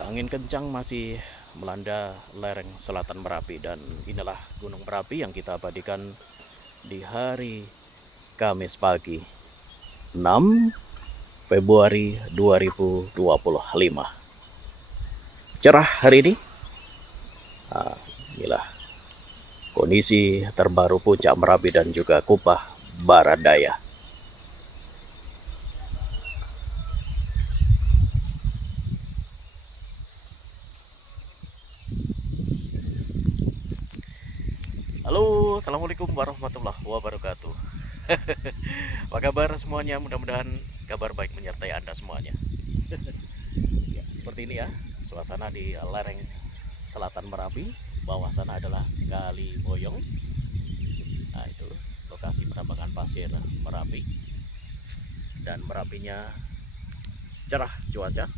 Ya, angin kencang masih melanda lereng selatan Merapi, dan inilah Gunung Merapi yang kita abadikan di hari Kamis pagi 6 Februari 2025. Cerah hari ini. Inilah kondisi terbaru puncak Merapi dan juga Kupah Barat Daya. Halo, assalamualaikum warahmatullahi wabarakatuh. Apa kabar semuanya? Mudah-mudahan kabar baik menyertai Anda semuanya. Ya, seperti ini ya suasana di lereng selatan Merapi. Bawah sana adalah Kali Boyong. Nah, itu lokasi penambangan pasir Merapi. Dan Merapinya cerah cuaca.